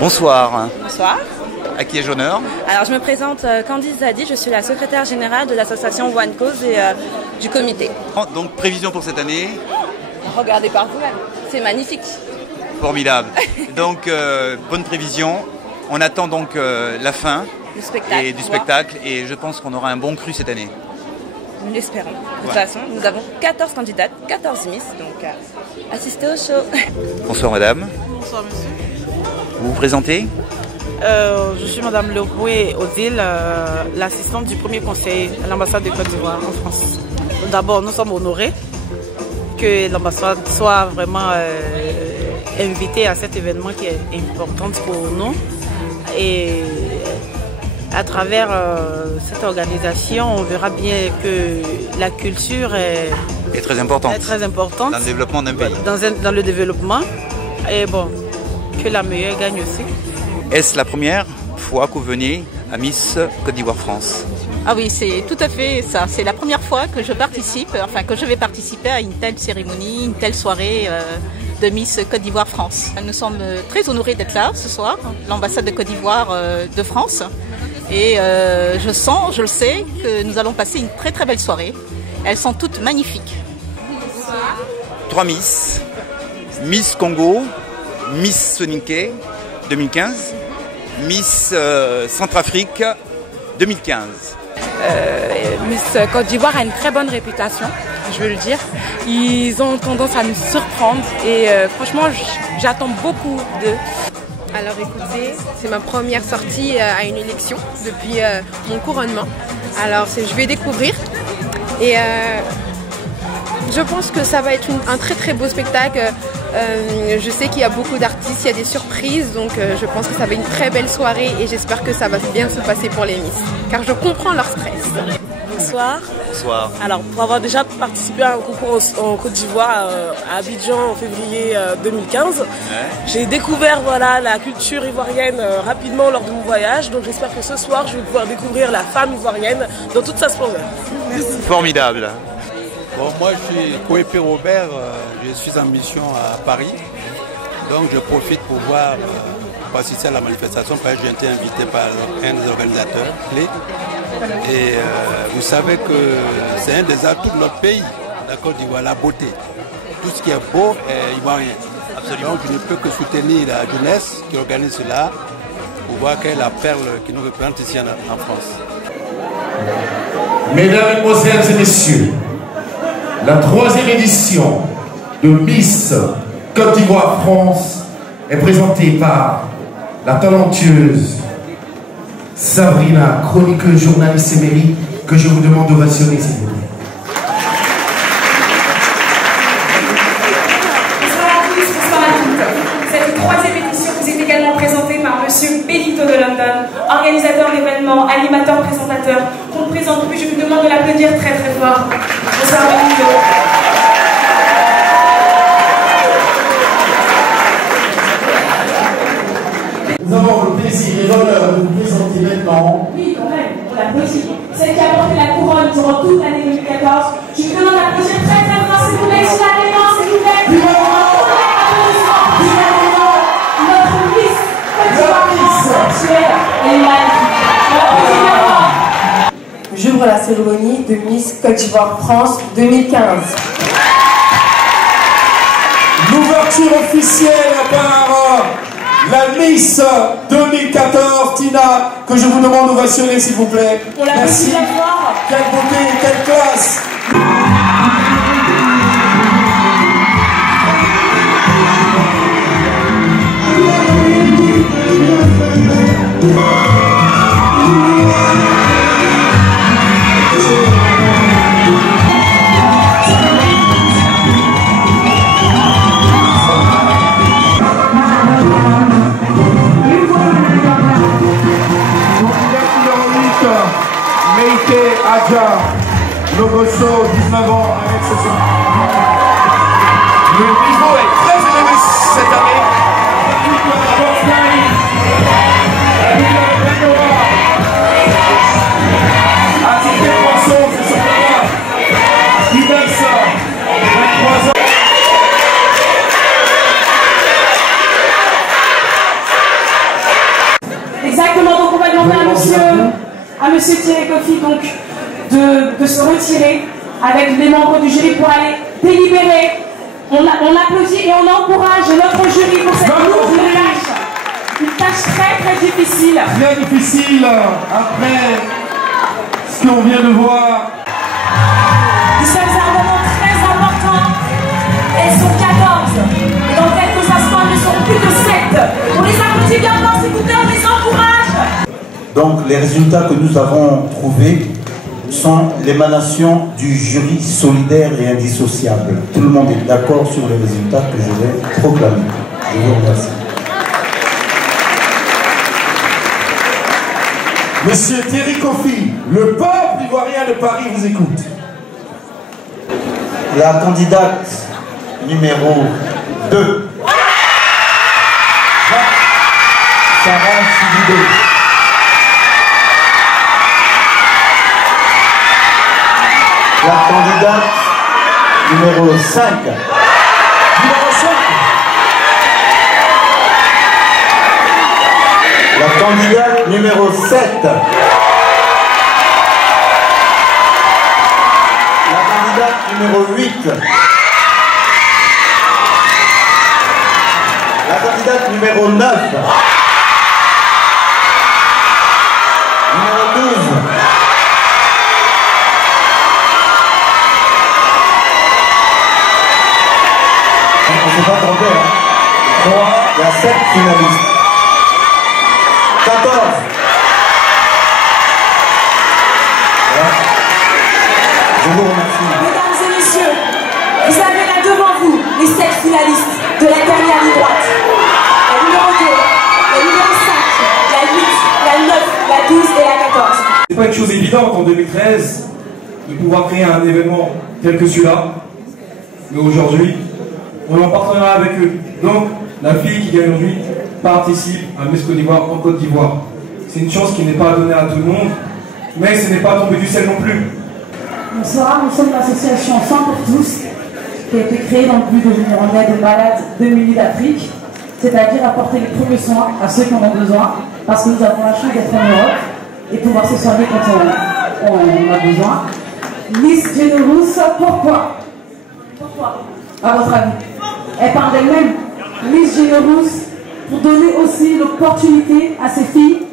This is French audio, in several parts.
Bonsoir. Bonsoir. À qui ai-je honneur? Alors je me présente Candice Zadi, je suis la secrétaire générale de l'association One Cause et du comité. Donc prévision pour cette année? Regardez par vous-même, c'est magnifique. Formidable. Donc bonne prévision. On attend donc la fin du spectacle et je pense qu'on aura un bon cru cette année. Nous l'espérons. De toute façon, nous avons 14 candidates, 14 Miss, donc assistez au show. Bonsoir madame. Bonsoir monsieur. Vous vous présentez? Je suis madame Lerouet Ozil, l'assistante du premier conseiller à l'ambassade de Côte d'Ivoire en France. D'abord, nous sommes honorés que l'ambassade soit vraiment invitée à cet événement qui est important pour nous. Et à travers cette organisation, on verra bien que la culture est très importante. Dans le développement d'un pays. Dans le développement. Et bon, que la meilleure gagne aussi. Est-ce la première fois que vous venez à Miss Côte d'Ivoire France? Ah oui, c'est tout à fait ça. C'est la première fois que je participe, enfin que je vais participer à une telle cérémonie, une telle soirée de Miss Côte d'Ivoire France. Nous sommes très honorés d'être là ce soir, l'ambassade de Côte d'Ivoire de France. Et je le sais, que nous allons passer une très très belle soirée. Elles sont toutes magnifiques. 3 Miss. Miss Congo, Miss Soninké 2015, Miss Centrafrique 2015. Miss Côte d'Ivoire a une très bonne réputation, je veux le dire. Ils ont tendance à nous surprendre et franchement, j'attends beaucoup d'eux. Alors écoutez, c'est ma première sortie à une élection depuis mon couronnement. Alors je vais découvrir et je pense que ça va être un très très beau spectacle. Je sais qu'il y a beaucoup d'artistes, il y a des surprises, donc je pense que ça va être une très belle soirée et j'espère que ça va bien se passer pour les Miss, car je comprends leur stress. Bonsoir. Bonsoir. Alors, pour avoir déjà participé à un concours en Côte d'Ivoire à Abidjan en février 2015, j'ai découvert la culture ivoirienne rapidement lors de mon voyage, donc j'espère que ce soir je vais pouvoir découvrir la femme ivoirienne dans toute sa splendeur. Formidable. Bon, moi je suis Koépé Robert, je suis en mission à Paris, donc je profite pour assister à la manifestation parce que j'ai été invité par un des organisateurs clés. Et vous savez que c'est un des atouts de notre pays, la Côte d'Ivoire, la beauté. Tout ce qui est beau est ivoirien. Absolument. Donc je ne peux que soutenir la jeunesse qui organise cela pour voir quelle est la perle qui nous représente ici en France. Mesdames, Mesdemoiselles et Messieurs, la 3e édition de Miss Côte d'Ivoire France est présentée par la talentueuse Sabrina, chroniqueuse, journaliste émérite, que je vous demande d'ovationner, s'il vous plaît. Bonsoir à tous, bonsoir à toutes. Cette 3e édition vous est également présentée par Monsieur Benito de London, organisateur d'événements, animateur, présentateur. Qu'on ne présente plus, je vous demande de l'applaudir très très fort. Bonsoir Benito. Nous avons le plaisir et l'honneur de vous présenter maintenant. Oui, quand même, on l'applaudit. Celle qui a porté la couronne durant toute l'année 2014. Je vous demande d'applaudir très très fort, s'il vous plaît, sur la défense, s'il vous plaît. Notre Miss Côte d'Ivoire France actuelle est magnifique. J'ouvre la cérémonie de Miss Côte d'Ivoire France 2015. L'ouverture officielle par la Miss 2014, Tina, que je vous demande d'ovationner, s'il vous plaît. Merci. Quelle beauté, quelle classe. Meïté Adja, Logoso, 19 ans, avec ce son. Le niveau est très élevé cette année. Attitré Poisson, c'est son papa. Qui verse 23 ans. Monsieur Thierry Kofi donc de se retirer avec les membres du jury pour aller délibérer. On applaudit et on encourage notre jury pour cette lourde tâche. Une tâche très très difficile. Très difficile après ce qu'on vient de voir. Nous sommes à un moment très important. Elles sont 14. Et dans quelques instants, elles ne seront plus que 7. On les applaudit bien fort, s'il vous plaît, on les encourage. Donc les résultats que nous avons trouvés sont l'émanation du jury solidaire et indissociable. Tout le monde est d'accord sur les résultats que je vais proclamer. Je vous remercie. Monsieur Thierry Kofi, le peuple ivoirien de Paris vous écoute. La candidate numéro 2, Sarah Sidibé. La candidate numéro 5. La candidate numéro 7. La candidate numéro 8. La candidate numéro 9. Numéro 12. On ne s'est pas trompé, hein. 3, il y a 7 finalistes. 14. Voilà. Je vous remercie. Mesdames et messieurs, vous avez là devant vous les 7 finalistes de la dernière ligne droite. La numéro 2, la numéro 5, la 8, la 9, la 12 et la 14. C'est pas une chose évidente en 2013 de pouvoir créer un événement tel que celui-là. Mais aujourd'hui, on est en partenariat avec eux. Donc, la fille qui gagne aujourd'hui participe à Miss Côte d'Ivoire en Côte d'Ivoire. C'est une chance qui n'est pas donnée à tout le monde, mais ce n'est pas tombé du ciel non plus. Bonsoir, nous sommes l'association Sang pour tous, qui a été créée dans le but de venir en aide aux malades démunis d'Afrique, c'est-à-dire apporter les premiers soins à ceux qui en ont besoin, parce que nous avons la chance d'être en Europe et pouvoir se soigner quand on a besoin. Miss Generous, pourquoi? Pourquoi? À votre avis? Elle parle d'elle-même. Miss Generous, pour donner aussi l'opportunité à ces filles,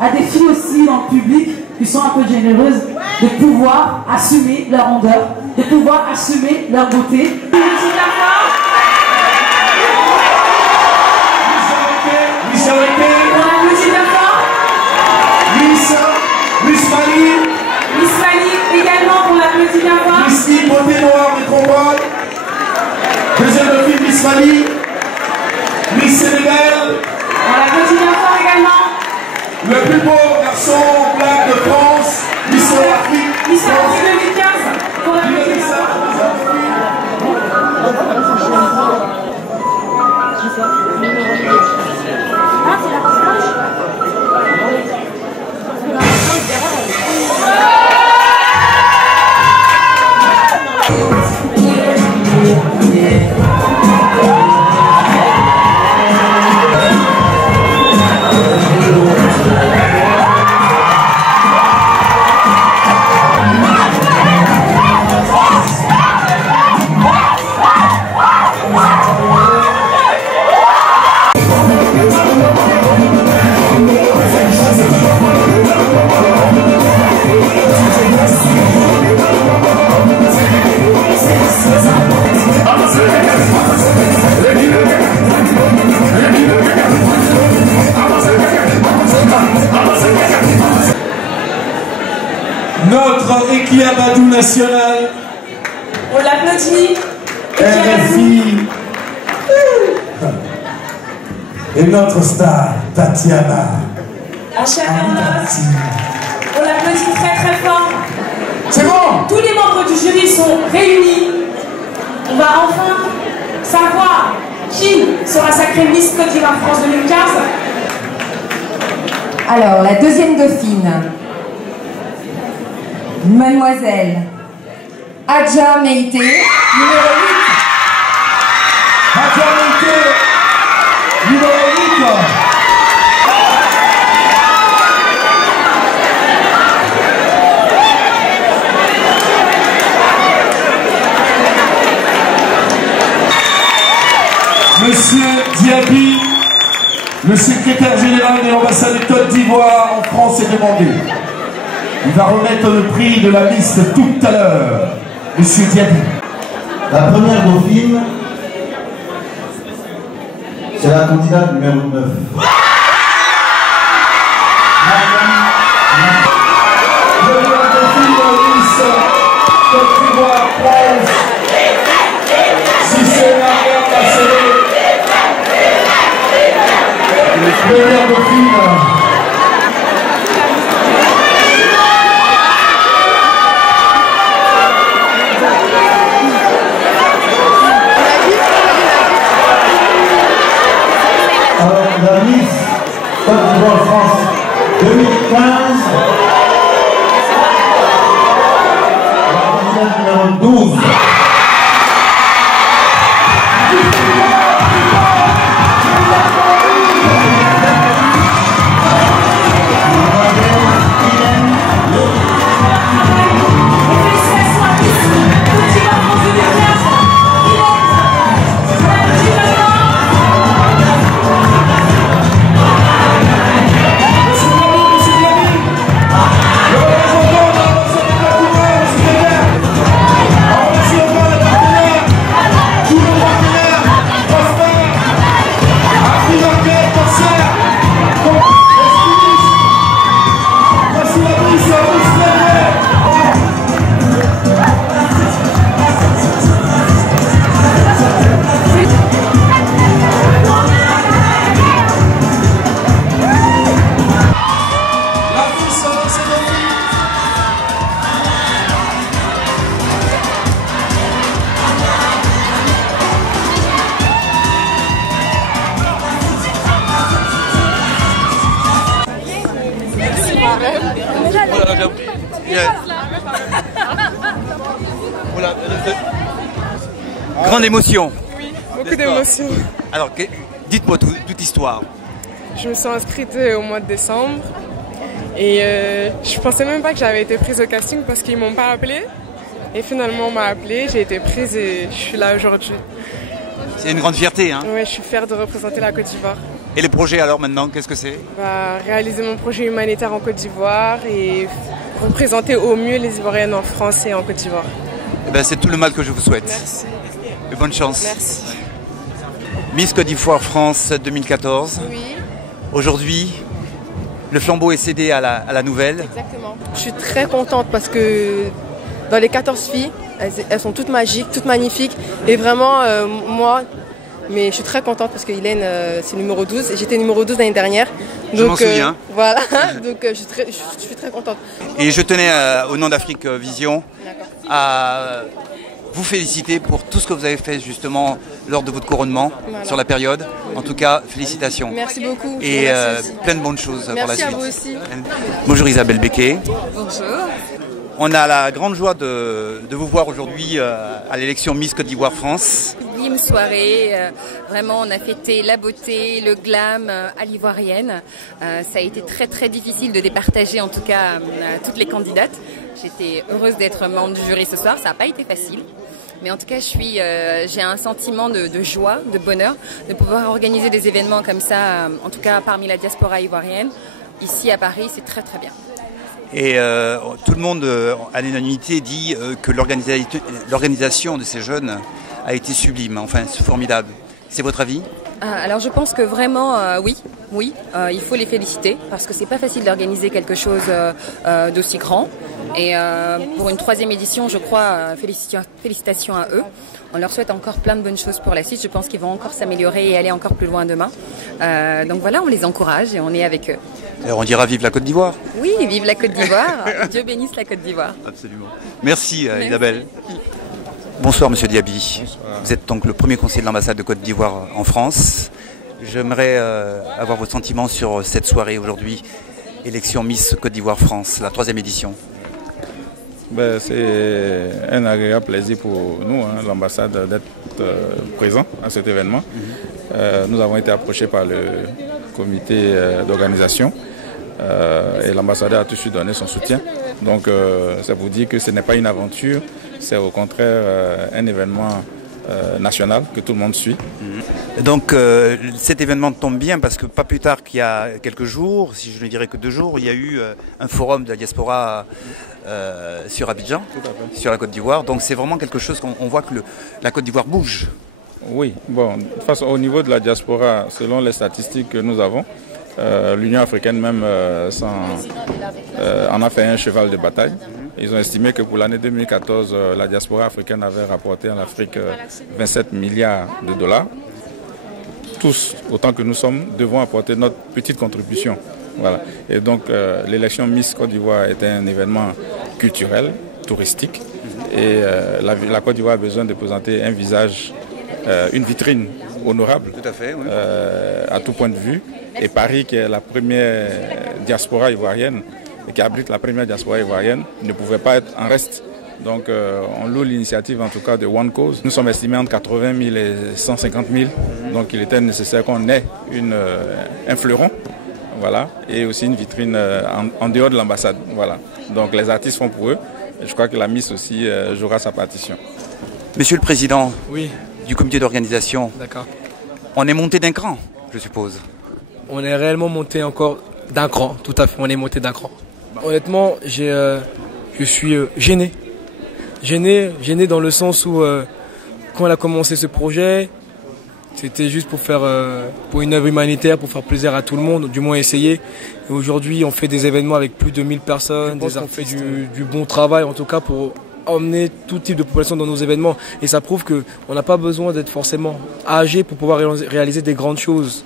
à des filles aussi dans le public qui sont un peu généreuses, de pouvoir assumer leur rondeur, de pouvoir assumer leur beauté. Miss Mali. Miss Mali également, on l'applaudit bien fort. Miss Beauté Noire Métropole. Deuxième fille, Miss Mali. Miss Sénégal. On l'applaudit bien fort également. Le plus beau garçon en plaque de France, Miss Afrique. Miss Afrique 2015. On l'applaudit bien fort. Notre Ekiabadou national. On l'applaudit. RFI. Et notre star, Tatiana. Un cher Carlos. On l'applaudit très très fort. C'est bon. Tous les membres du jury sont réunis. On va enfin savoir qui sera sacrée Miss Côte d'Ivoire France 2015. Alors, la deuxième dauphine, Mademoiselle Adja Meïté, numéro 8. Adja Meïté, numéro 8. Monsieur Diaby, le secrétaire général de l'ambassade de Côte d'Ivoire en France, est demandé. Il va remettre le prix de la Miss tout à l'heure. Monsieur Diaby. La première dauphine, c'est la candidate numéro 9. Première dauphine. Alors, la Miss Côte d'Ivoire France 2015, la candidate numéro 12. Grande émotion. Oui, beaucoup d'émotions. Alors, dites-moi toute histoire. Je me suis inscrite au mois de décembre et je pensais même pas que j'avais été prise au casting parce qu'ils m'ont pas appelée. Et finalement, on m'a appelée, j'ai été prise et je suis là aujourd'hui. C'est une grande fierté, hein? Oui, je suis fière de représenter la Côte d'Ivoire. Et le projet alors maintenant, qu'est-ce que c'est? Réaliser mon projet humanitaire en Côte d'Ivoire et représenter au mieux les Ivoiriennes en France et en Côte d'Ivoire. Eh ben, c'est tout le mal que je vous souhaite. Merci. Et bonne chance. Merci. Miss Côte d'Ivoire France 2014. Oui. Aujourd'hui, le flambeau est cédé à la nouvelle. Exactement. Je suis très contente parce que dans les 14 filles, elles sont toutes magiques, toutes magnifiques. Et vraiment, mais je suis très contente parce que Hélène, c'est numéro 12. Et j'étais numéro 12 l'année dernière. Donc, je m'en souviens. Voilà, donc je suis très contente. Et je tenais, au nom d'Afrique Vision, à vous féliciter pour tout ce que vous avez fait justement lors de votre couronnement sur la période. En tout cas, félicitations. Merci beaucoup. Et plein de bonnes choses pour la suite. Merci à vous aussi. Bonjour Isabelle Becquet. Bonjour. On a la grande joie de vous voir aujourd'hui à l'élection Miss Côte d'Ivoire France. Sublime soirée, vraiment on a fêté la beauté, le glam à l'ivoirienne. Ça a été très très difficile de départager en tout cas toutes les candidates. J'étais heureuse d'être membre du jury ce soir, ça n'a pas été facile. Mais en tout cas, j'ai un sentiment de joie, de bonheur, de pouvoir organiser des événements comme ça, en tout cas parmi la diaspora ivoirienne. Ici à Paris, c'est très très bien. Et tout le monde, à l'unanimité, dit que l'organisation de ces jeunes a été sublime, enfin c'est formidable. C'est votre avis? Alors je pense que vraiment, oui, il faut les féliciter parce que c'est pas facile d'organiser quelque chose d'aussi grand. Et pour une 3e édition, je crois, félicitations à eux. On leur souhaite encore plein de bonnes choses pour la suite. Je pense qu'ils vont encore s'améliorer et aller encore plus loin demain. Donc voilà, on les encourage et on est avec eux. Et on dira vive la Côte d'Ivoire. Oui, vive la Côte d'Ivoire. Dieu bénisse la Côte d'Ivoire. Absolument. Merci, Isabelle. Bonsoir Monsieur Diaby. Bonsoir. Vous êtes donc le premier conseiller de l'ambassade de Côte d'Ivoire en France. J'aimerais avoir vos sentiments sur cette soirée aujourd'hui, élection Miss Côte d'Ivoire France, la 3e édition. C'est un agréable plaisir pour nous, l'ambassade, d'être présent à cet événement. Nous avons été approchés par le comité d'organisation et l'ambassadeur a tout de suite donné son soutien. Donc ça vous dit que ce n'est pas une aventure, c'est au contraire un événement national que tout le monde suit. Donc cet événement tombe bien parce que pas plus tard qu'il y a quelques jours, si je ne dirais que 2 jours, il y a eu un forum de la diaspora sur Abidjan, sur la Côte d'Ivoire. Donc c'est vraiment quelque chose qu'on voit que la Côte d'Ivoire bouge. Oui, bon, de toute façon, au niveau de la diaspora, selon les statistiques que nous avons, l'Union africaine même en a fait un cheval de bataille. Ils ont estimé que pour l'année 2014, la diaspora africaine avait rapporté en Afrique 27 milliards de dollars. Tous, autant que nous sommes, devons apporter notre petite contribution. Voilà. Et donc l'élection Miss Côte d'Ivoire était un événement culturel, touristique. Et la Côte d'Ivoire a besoin de présenter un visage, une vitrine honorable. Tout à fait, oui. À tout point de vue. Et Paris, qui est la première diaspora ivoirienne, et qui abrite la première diaspora ivoirienne, ne pouvait pas être en reste. Donc on loue l'initiative en tout cas de One Cause. Nous sommes estimés entre 80 000 et 150 000. Donc il était nécessaire qu'on ait un fleuron, voilà, et aussi une vitrine en dehors de l'ambassade. Voilà. Donc les artistes font pour eux. Et je crois que la Miss aussi jouera sa partition. Monsieur le Président oui. du comité d'organisation, on est monté d'un cran, je suppose. On est réellement monté encore d'un cran, tout à fait, on est monté d'un cran. Honnêtement, je suis gêné. Gêné dans le sens où quand on a commencé ce projet, c'était juste pour une œuvre humanitaire, pour faire plaisir à tout le monde, du moins essayer. Et aujourd'hui, on fait des événements avec plus de 1000 personnes, on fait du bon travail en tout cas pour emmener tout type de population dans nos événements. Et ça prouve qu'on n'a pas besoin d'être forcément âgé pour pouvoir réaliser des grandes choses.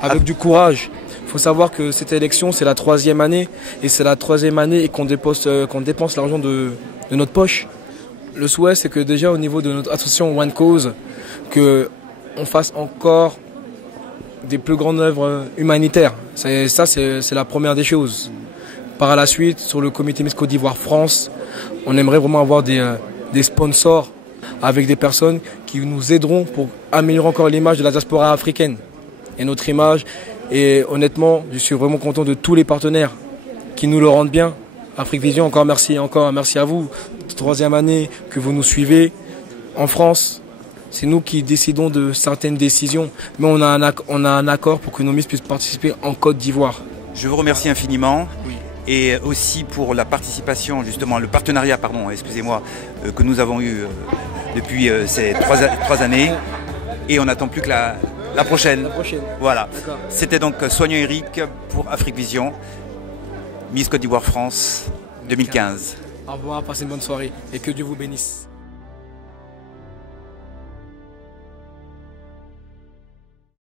Avec du courage. Il faut savoir que cette élection, c'est la 3e année. Et c'est la 3e année et qu'on dépense l'argent de notre poche. Le souhait, c'est que déjà au niveau de notre association One Cause, qu'on fasse encore des plus grandes œuvres humanitaires. C'est la première des choses. Par la suite, sur le comité Miss Côte d'Ivoire France, on aimerait vraiment avoir des sponsors avec des personnes qui nous aideront pour améliorer encore l'image de la diaspora africaine et notre image. Et honnêtement, je suis vraiment content de tous les partenaires qui nous le rendent bien. Afrique Vision, encore merci à vous. 3e année que vous nous suivez. En France, c'est nous qui décidons de certaines décisions, mais on a un accord pour que nos Miss puissent participer en Côte d'Ivoire. Je vous remercie infiniment. Oui. Et aussi pour la participation, justement, le partenariat, excusez-moi, que nous avons eu depuis ces 3 années. Et on n'attend plus que la prochaine. Voilà. C'était donc Soignant Eric pour Afrique Vision, Miss Côte d'Ivoire France 2015. Au revoir, passez une bonne soirée et que Dieu vous bénisse.